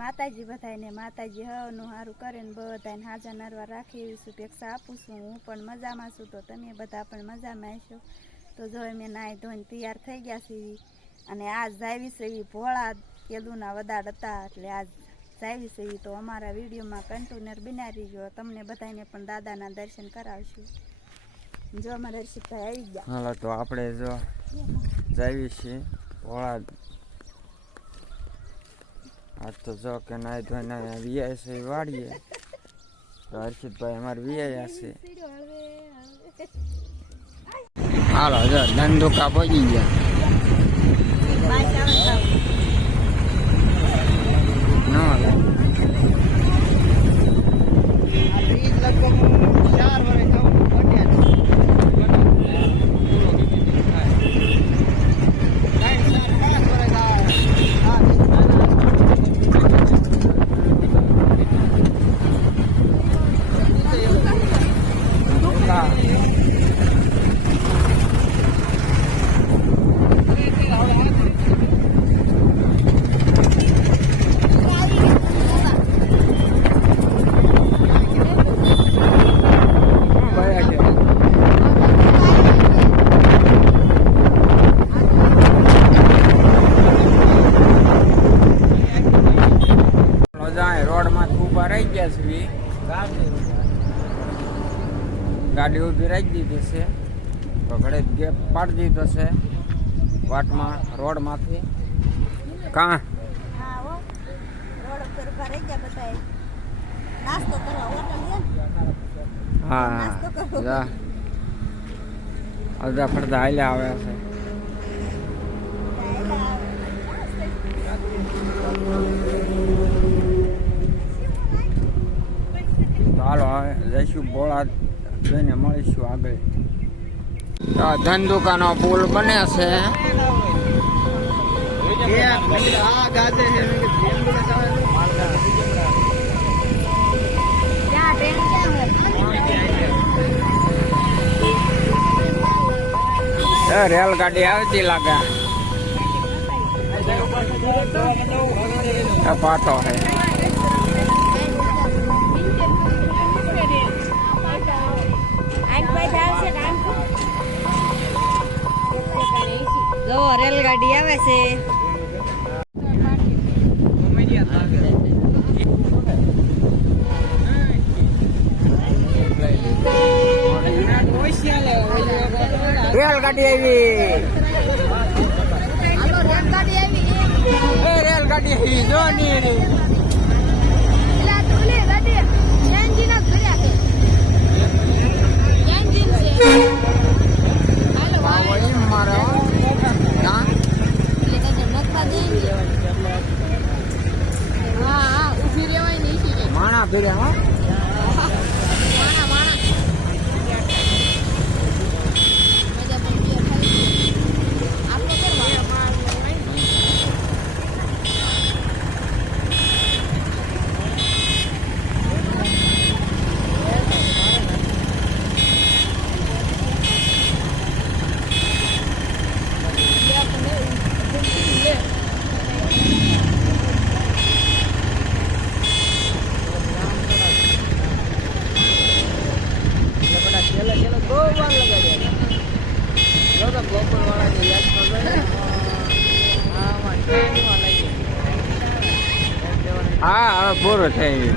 માતાજી બધાને માતાજી હવનું સારું કરે ને બધાને હાજર નરવા રાખી એવી શુભેચ્છા આપું છું હું પણ મજામાં છું, તો તમે બધા પણ મજામાં છો તો જો અમે નાહી ધોઈને તૈયાર થઈ ગયા છીએ, અને આજ જાવી છે એવી ભોળા કેદુના વધાર હતા, એટલે આજ જાવી છે તો અમારા વિડીયોમાં કન્ટેનર બનાવી ગયો તમને બધાને પણ દાદાના દર્શન કરાવશું. જો અમારા હર્ષિતભાઈ આવી ગયા. હાલો, તો આપણે જો જાવી છીએ ભોળા આજ તો જો કે નાય ધોઈને અહીંયા વીઆઈ છે વાળીએ. તો હર્ષિતભાઈ અમારે વીઆઈ હશે હાલો, જો ધંધુકા પહોંચી ગયા. ન લે ધંધુકા રોડમાં ઊભા રહી ગયા છે વી. ગાડી ઊભી રાખી દીધી છે તો ઘડે ગેપ પાડી દીધો છે વાટમાં રોડમાંથી કાં હા હો રોડ ઉપર ઉભા રહી તો હાલો જઈશું બોળા જઈને મળીશું આગળ. તો દુકાનો પુલ બને છે. રેલગાડી આવતી લાગે. પાટો છે જો રેલગાડી આવે છે. રેલગાડી આવી. રેલગાડી આવી. જો ની રે. આવો એમ મારે હો. હા? માણા ભીડ્યા હો હા હવે પૂરું થઈ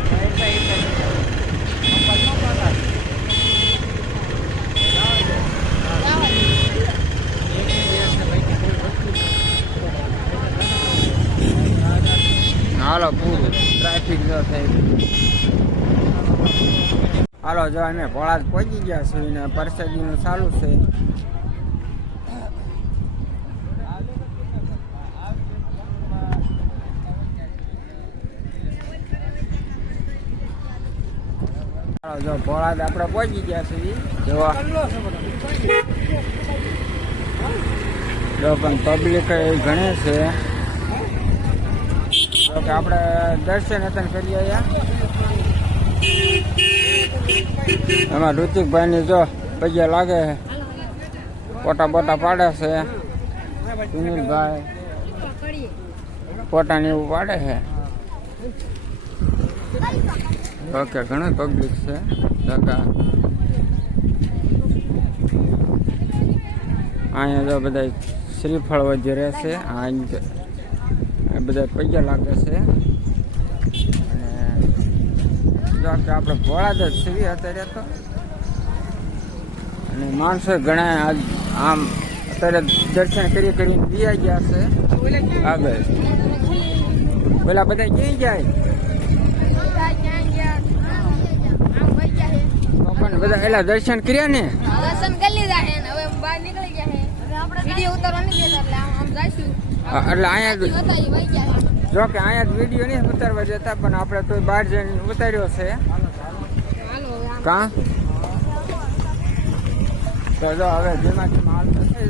હાલો, પૂરું. ટ્રાફિક જો થઈ હાલો, જો અમે ભોળા પહોંચી ગયા છીએ ને પરસેદીનું ચાલુ છે. જો ભોળા આપડે પહોંચી ગયા છીએ. જોવા. જો પણ પબ્લિક ઘણી છે. કે આપણે દર્શન હતા કરીએ આવ્યા એમાં ઋતિકભાઈની જો પૈયા લાગે ફોટા બોટા પાડે છે. સુનિલભાઈ. પોટાની એવું પાડે છે. ઓકે, ઘણું પબ્લિક છે. ધક્કા અહીંયા તો બધા શ્રીફળ વધી રહેશે આ બધા પૈસા લાગે છે. જો કે આપણે ભોળા જ છીએ અત્યારે તો. અને માણસો ઘણા આજ આમ અત્યારે દર્શન કરી કરીને બિયા ગયા છે. આગળ. પેલા બધા ક્યાં જાય બધા એલા દર્શન કર્યા ને? દર્શન કરી લીધા હે હવે બહાર નીકળી ગયા છે. વીડિયો ઉતારવા નથી દેતા એટલે આમ જઈશું એટલે અહીંયા જ- કે અહીંયા જ વીડિયો નહીં ઉતારવા જતા પણ આપણે તો બહાર જઈને ઉતાર્યો છે. કા? તો જો હવે જેમાં જેમાં હાલ થશે